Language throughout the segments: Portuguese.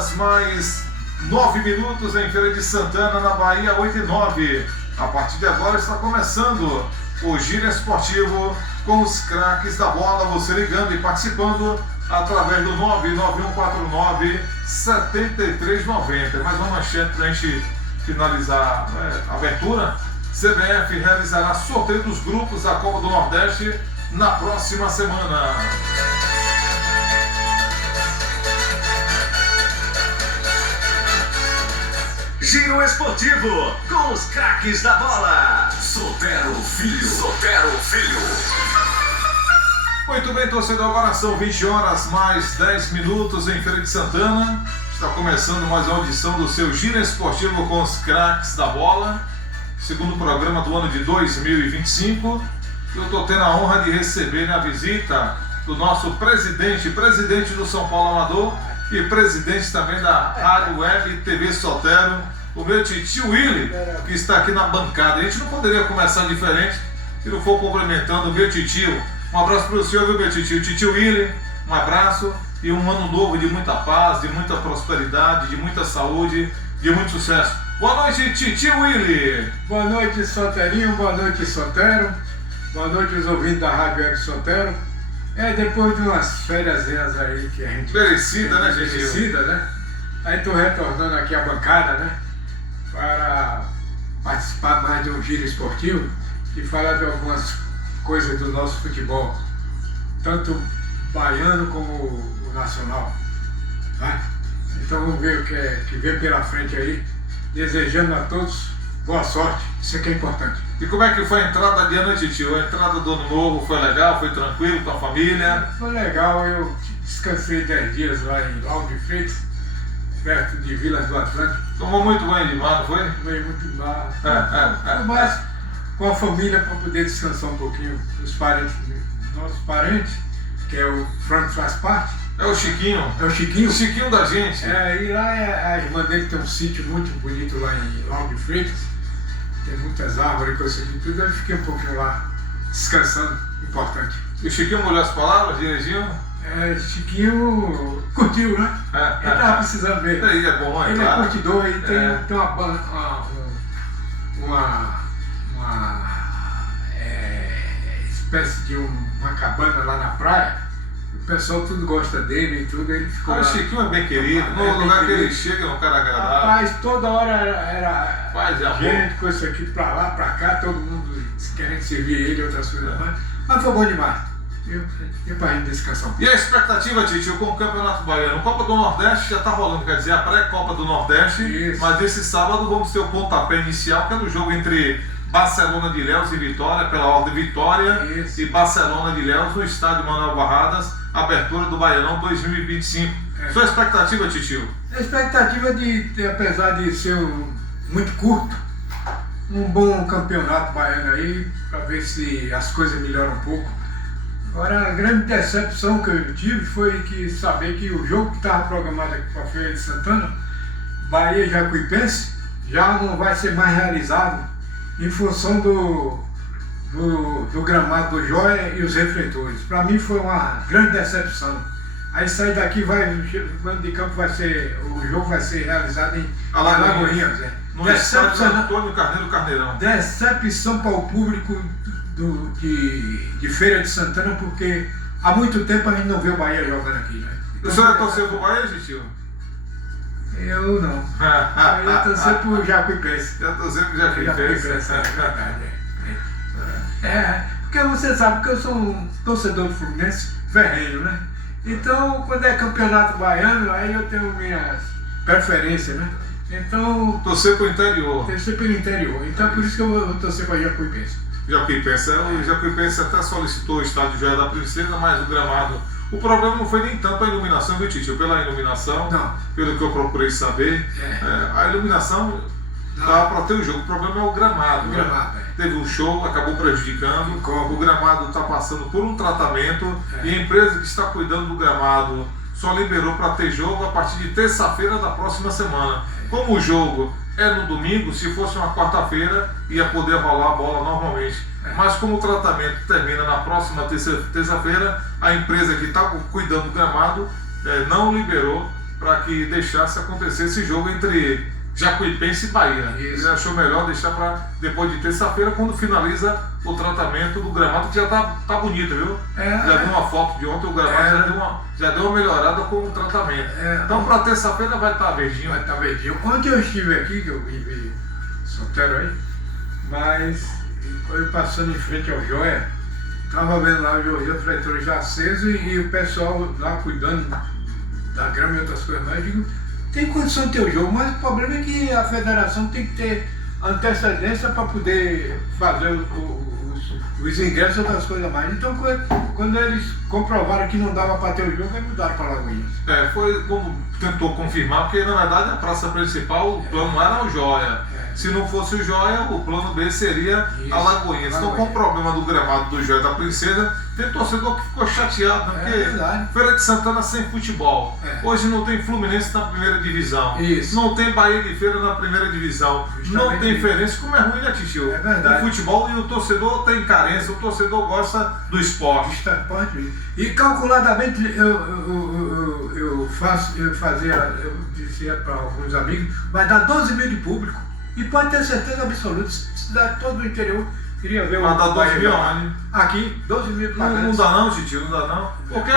horas mais 9 minutos em Feira de Santana, na Bahia, 8h09. A partir de agora está começando o Giro Esportivo com os craques da bola. Você ligando e participando através do 99149-7390. Mais uma manchete para a gente finalizar a abertura. CBF realizará sorteio dos grupos da Copa do Nordeste na próxima semana. Giro Esportivo com os craques da bola. Sotero Filho. Muito bem, torcedor, agora são 20 horas mais 10 minutos em Feira de Santana. Está começando mais uma audição do seu Giro Esportivo com os craques da bola. Segundo programa do ano de 2025. Eu estou tendo a honra de receber a visita do nosso presidente do São Paulo Amador e presidente também da Rádio Web TV Sotero, o meu titio Willy, que está aqui na bancada. A gente não poderia começar diferente se não for cumprimentando o meu titio. Um abraço para o senhor, viu, meu titio? Titio Willy, um abraço e um ano novo de muita paz, de muita prosperidade, de muita saúde, de muito sucesso. Boa noite, titio Willy. Boa noite, Soterinho. Boa noite, Sotero. Boa noite, os ouvintes da Rádio Web Sotero. Depois de umas férias aí que a gente... Merecida, né, gente? Merecida, né? Aí estou retornando aqui à bancada, né? Para participar mais de um giro esportivo e falar de algumas coisas do nosso futebol, tanto baiano como o nacional. Né? Então vamos ver o que vem pela frente aí, desejando a todos boa sorte, isso é que é importante. E como é que foi a entrada de ano, tio? A entrada do ano novo foi legal? Foi tranquilo com a família? Foi legal, eu descansei 10 dias lá em Lauro de Freitas, perto de Vilas do Atlântico. Tomou muito banho de mar, não foi? Tomei muito de mar. Mas com a família para poder descansar um pouquinho. Os parentes, nossos parentes, que é o Franco faz parte. É o Chiquinho. É o Chiquinho. O Chiquinho da gente. E lá a irmã dele tem um sítio muito bonito lá em Lauro de Freitas. Tem muitas árvores, coisa de tudo. Eu fiquei um pouquinho lá descansando, importante. E o Chiquinho molhou as palavras, direitinho? Chiquinho curtiu, né? Ele estava precisando ver. Aí é bom, Ele claro. é curtidor, ele tem uma espécie de uma cabana lá na praia. O pessoal tudo gosta dele e tudo, ele ficou lá. O Chiquinho é bem querido, no lugar que ele chega é um cara agradável. Rapaz, toda hora era Paz e amor. gente com isso aqui pra lá, pra cá, todo mundo querendo servir ele e outras coisas mais. Mas foi bom demais. Deu pra gente descansar um pouco. E a expectativa, tio, com o Campeonato Baiano? Copa do Nordeste já está rolando, quer dizer, a pré-Copa do Nordeste. Isso. Mas nesse sábado vamos ter o pontapé inicial, que é no jogo entre Barcelona de Ilhéus e Vitória, pela ordem Vitória. Isso. E Barcelona de Ilhéus no estádio Manuel Barradas, abertura do Baianão 2025. Sua expectativa, tio? A expectativa apesar de ser muito curto, um bom campeonato baiano aí, para ver se as coisas melhoram um pouco. Agora, a grande decepção que eu tive foi saber que o jogo que estava programado aqui para a Feira de Santana, Bahia e Jacuipense, já não vai ser mais realizado em função do gramado do Joia e os refletores. Para mim foi uma grande decepção. Aí sair daqui, o mando de campo o jogo vai ser realizado em Alagoinhas. No estádio Antônio Carneirão. Decepção para o público de Feira de Santana, porque há muito tempo a gente não vê o Bahia jogando aqui, né? O senhor é torcedor do Bahia, tio? Eu não. Eu ia torcer pro Jacuipense. Já torceu pro Jacuipense. É verdade. Porque você sabe que eu sou um torcedor do Fluminense ferrenho, né? Então, quando é campeonato baiano, aí eu tenho minhas preferências, né? Então... Torcer pro interior. Torcer pelo interior. Então, por isso que eu vou torcer pra Jacuipense. O Jacuipense até solicitou o estádio Joia da Princesa, mas o gramado... O problema não foi nem tanto a iluminação, viu, tio? Pela iluminação, não. Pelo que eu procurei saber, a iluminação dava para ter o jogo. O problema é o gramado. Teve um show, acabou prejudicando. O gramado está passando por um tratamento e a empresa que está cuidando do gramado só liberou para ter jogo a partir de terça-feira da próxima semana. Como o jogo é no domingo, se fosse uma quarta-feira, ia poder rolar a bola normalmente. Mas como o tratamento termina na próxima terça-feira, a empresa que está cuidando do gramado não liberou para que deixasse acontecer esse jogo entre Jacuipense e Bahia. Isso. Ele achou melhor deixar para depois de terça-feira, quando finaliza o tratamento do gramado, que já tá bonito, viu? Já vi uma foto de ontem, o gramado já deu uma melhorada com o tratamento. Então para terça-feira vai estar verdinho. Vai estar verdinho. Ontem eu estive aqui, que eu vi solteiro aí, mas eu passando em frente ao Joia, estava vendo lá os refletores já acesos e o pessoal lá cuidando da grama e outras coisas mais. Eu digo, tem condição de ter o jogo, mas o problema é que a federação tem que ter antecedência para poder fazer os ingressos e outras coisas mais. Então, quando eles comprovaram que não dava para ter o jogo, eles mudaram para Lagoinhas. Foi como tentou confirmar, porque na verdade a praça principal, o plano era o Joia. Se não fosse o Joia, o plano B seria a Lagoinhas. Então, com o problema do gramado do Joia da Princesa, tem torcedor que ficou chateado, né? Porque Feira de Santana sem futebol. Hoje não tem Fluminense na primeira divisão. Não tem Bahia de Feira na primeira divisão. Não tem Feirense, como é ruim, né, Titio? Tem futebol e o torcedor tem carência, o torcedor gosta do esporte. E calculadamente eu dizia para alguns amigos, vai dar 12 mil de público. E pode ter certeza absoluta, se dá todo o interior, queria ver o Bahia jogar. Aqui, 12 mil não dá não, Titio, não dá não. Porque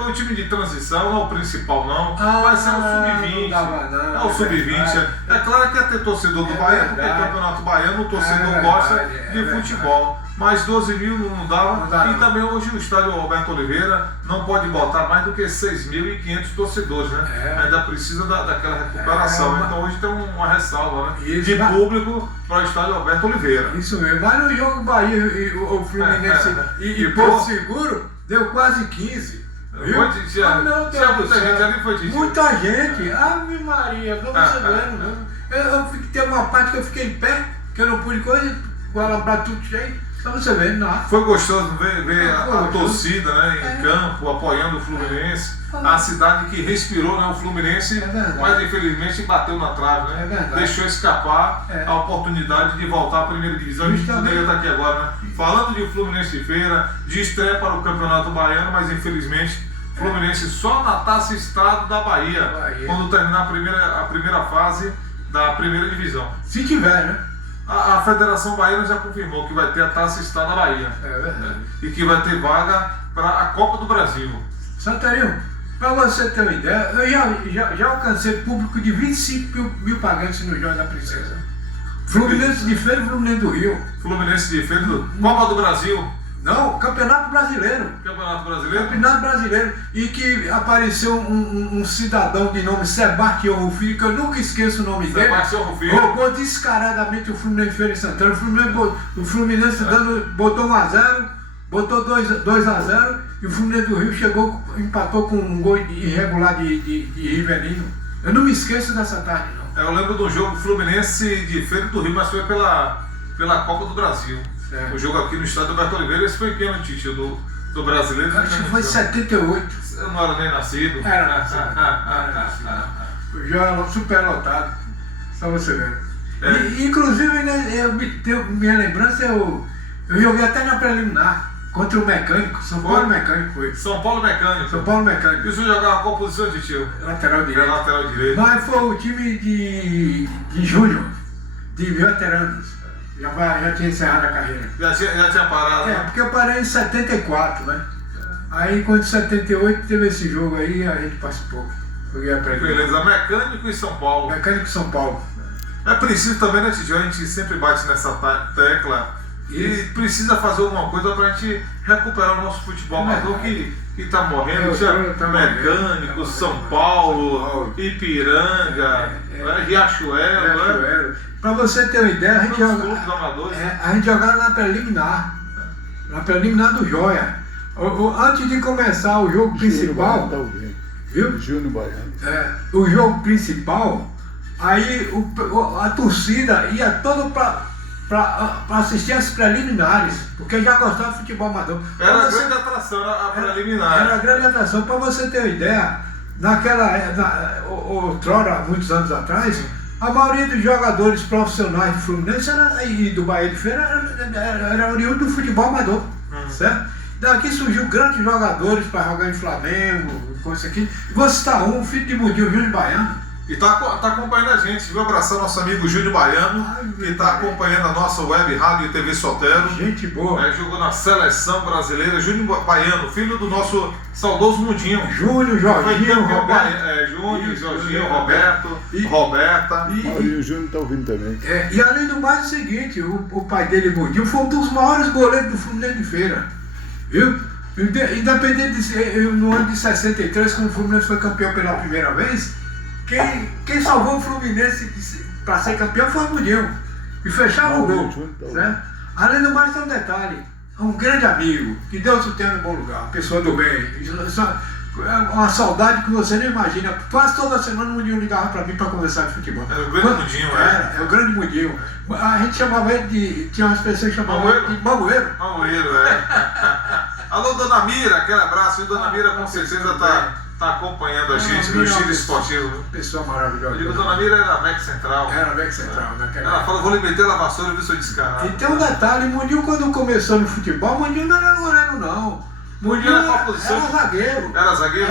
o time de transição, não é o principal não. Vai ser o sub-20. É o sub-20. É claro que ia ter torcedor do Bahia, porque o Campeonato Baiano, o torcedor gosta de futebol. Mas 12 mil não dava. E também hoje o estádio Alberto Oliveira não pode botar mais do que 6.500 torcedores, né? Ainda precisa daquela recuperação. Então hoje tem uma ressalva, né? De público para o estádio Alberto Oliveira. Isso mesmo. Mas no jogo Bahia e o Fluminense e Porto Seguro deu quase 15. Viu? Muita gente. Ave Maria, pra você ver. Teve uma parte que eu fiquei em pé, que eu não pude coisa, o alambrado tudo cheio. Pra você ver, não. Foi gostoso ver a torcida, né, em campo, apoiando o Fluminense. A cidade que respirou, né, o Fluminense, mas infelizmente bateu na trave, né? Deixou escapar a oportunidade de voltar à primeira divisão. A gente poderia estar aqui agora, né? Falando de Fluminense de Feira, de estreia para o Campeonato Baiano, mas infelizmente Fluminense só na Taça Estado da Bahia, quando terminar a primeira fase da primeira divisão. Se tiver, né? A Federação Baiana já confirmou que vai ter a Taça Estado da Bahia. E que vai ter vaga para a Copa do Brasil. Santarinho, para você ter uma ideia, eu já alcancei público de 25 mil pagantes no Joia da Princesa. Fluminense de Feira e Fluminense do Rio. Fluminense de Feira, Copa do Brasil. Não, Campeonato Brasileiro. Campeonato Brasileiro? Campeonato Brasileiro. E que apareceu um cidadão de nome Sebastião Rufino, que eu nunca esqueço o nome dele. Sebastião Rufino. Roubou descaradamente o Fluminense Feira de Santana. O Fluminense botou 1-0, botou 2-0, e o Fluminense do Rio empatou com um gol irregular de Rivelino. Eu não me esqueço dessa tarde, não. Eu lembro do jogo Fluminense de Feira do Rio, mas foi pela Copa do Brasil. O jogo aqui no estádio Alberto Oliveira, esse foi quem, Titio, do brasileiro? Acho que foi 78. Eu não era nem nascido. Era nascido. O jogo era super lotado, só você ver. Inclusive, né, minha lembrança, eu joguei até na preliminar, contra o Mecânico, São Paulo Mecânico foi. São Paulo Mecânico. São Paulo Mecânico. E o senhor jogava qual posição, Titio? Lateral direito. Lateral direito. Mas foi o time de júnior, de veteranos. Já tinha encerrado a carreira. Já tinha parado, né? Porque eu parei em 74, né? Aí, quando em 78 teve esse jogo aí, a gente participou. Beleza, Mecânico e São Paulo. Mecânico e São Paulo. É preciso também, né, Titio? A gente sempre bate nessa tecla. E precisa fazer alguma coisa pra gente recuperar o nosso futebol amador que tá morrendo. Mecânico, São Paulo, Ipiranga, Riachuelo. Pra você ter uma ideia, a gente jogava na preliminar do Joia. Antes de começar o jogo principal, viu? Júnior Baiano. O jogo principal, aí a torcida ia todo para assistir as preliminares, porque já gostava de futebol amador. Era a grande atração, a preliminar. Era a grande atração. Para você ter uma ideia, outrora, muitos anos atrás, a maioria dos jogadores profissionais do Fluminense e do Bahia de Feira era oriundo do futebol amador, certo? Daqui surgiu grandes jogadores para jogar em Flamengo, com isso aqui. Vou citar um, filho de Mundinho, Júnior Baiano. E tá acompanhando a gente, viu? Abraçar nosso amigo Júnior Baiano, que está acompanhando a nossa web rádio e TV Sotero. Gente boa. Jogou na seleção brasileira. Júnior Baiano, filho do nosso saudoso Mundinho. Júnior, Jorginho, Roberto. Júnior, Isso, Jorginho, Roberto, Roberta. E o Júnior está ouvindo também. E além do mais, é o seguinte, o pai dele, Mundinho, foi um dos maiores goleiros do Fluminense de Feira. Viu? Independente de ser, no ano de 63, quando o Fluminense foi campeão pela primeira vez, quem salvou o Fluminense para ser campeão foi o Mundinho. E fechava o gol. Certo? Além do mais, tem um detalhe. É um grande amigo, que Deus o tenha no bom lugar, pessoa do bem. Uma saudade que você nem imagina. Quase toda semana o Mundinho ligava para mim para conversar de futebol. Era o grande Mundinho, é o grande Mundinho. A gente chamava ele de. Tinha umas pessoas que chamavam ele de Mamoeiro. Mamoeiro, Alô, Dona Mira, aquele abraço. E Dona Mira com certeza tá acompanhando a gente no Giro Esportivo. Pessoa maravilhosa. A Dona Mira era a MEC Central. Era a MEC Central, naquela Ela falou, vou lhe meter na vassoura, viu, seu descarado. E tem um detalhe, Mundinho quando começou no futebol, Mundinho não era goleiro não. Mundinho era zagueiro. Era zagueiro?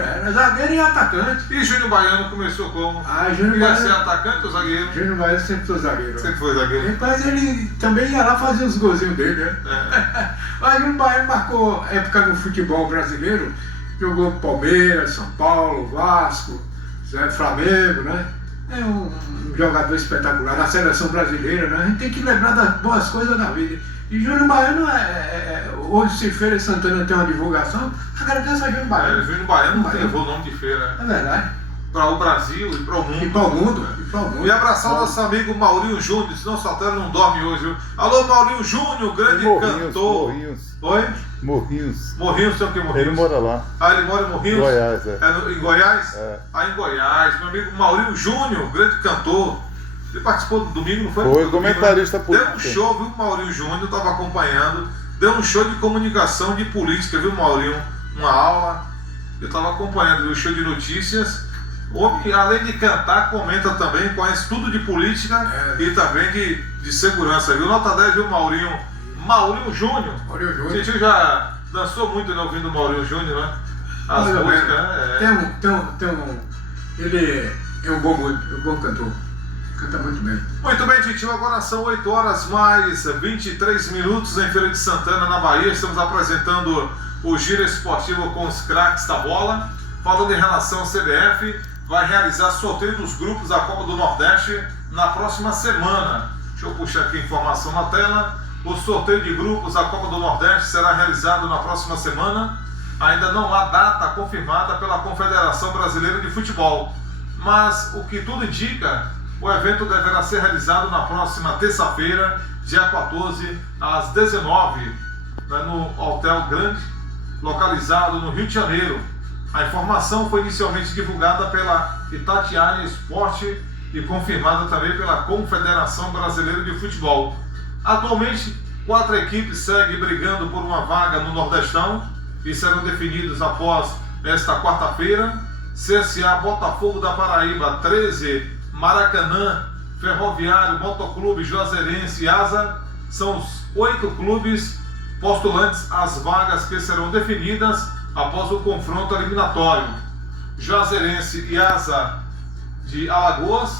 Era zagueiro e atacante. E Júnior Baiano começou como? Júnior Ia ser atacante ou zagueiro? Júnior Baiano sempre foi zagueiro. Sempre foi zagueiro. Mas ele também ia lá fazer os golzinhos dele, né? Mas Júnior Baiano marcou época no futebol brasileiro, jogou Palmeiras, São Paulo, Vasco, Flamengo, né? É um jogador espetacular, na seleção brasileira, né? A gente tem que lembrar das boas coisas da vida. E Júnior Baiano, hoje se Feira de Santana tem uma divulgação, agradeço a Júnior Baiano. Júnior Baiano levou o nome de Feira. É verdade. Para o Brasil e para o mundo. E para o mundo. E abraçar o nosso amigo Maurinho Júnior, senão o Sotero não dorme hoje, viu? Alô, Maurinho Júnior, grande cantor. Oi? Morrinhos. Morrinhos, tem o que Morrinhos? Ele mora lá. Ele mora em Morrinhos? Goiás, Em Goiás? É. Em Goiás. Meu amigo Maurinho Júnior, grande cantor. Ele participou do domingo, não foi? Foi comentarista político. Deu um show, viu, Maurinho Júnior, estava acompanhando. Deu um show de comunicação de política, viu, Maurinho? Uma aula. Eu estava acompanhando, viu, show de notícias. O homem, além de cantar, comenta também, conhece tudo de política e também de segurança, viu? Nota 10, viu, Maurinho? Maurinho Júnior. Maurinho Júnior. A gente já dançou muito, né, ouvindo o Maurinho Júnior, né? As músicas, né? Ele é um bom cantor. Canta muito bem. Muito bem, gente. Agora são 8 horas mais 23 minutos em Feira de Santana, na Bahia. Estamos apresentando o Giro Esportivo com os craques da bola. Falando em relação ao CBF, vai realizar sorteio dos grupos da Copa do Nordeste na próxima semana. Deixa eu puxar aqui a informação na tela. O sorteio de grupos da Copa do Nordeste será realizado na próxima semana. Ainda não há data confirmada pela Confederação Brasileira de Futebol. Mas o que tudo indica, o evento deverá ser realizado na próxima terça-feira, dia 14, às 19, no Hotel Grande, localizado no Rio de Janeiro. A informação foi inicialmente divulgada pela Itatiaia Esporte e confirmada também pela Confederação Brasileira de Futebol. Atualmente, 4 equipes seguem brigando por uma vaga no Nordestão e serão definidos após esta quarta-feira. CSA, Botafogo da Paraíba, 13, Maracanã, Ferroviário, Motoclube, Juazeirense e Asa são os 8 clubes postulantes às vagas que serão definidas após o confronto eliminatório. Juazeirense e Asa de Alagoas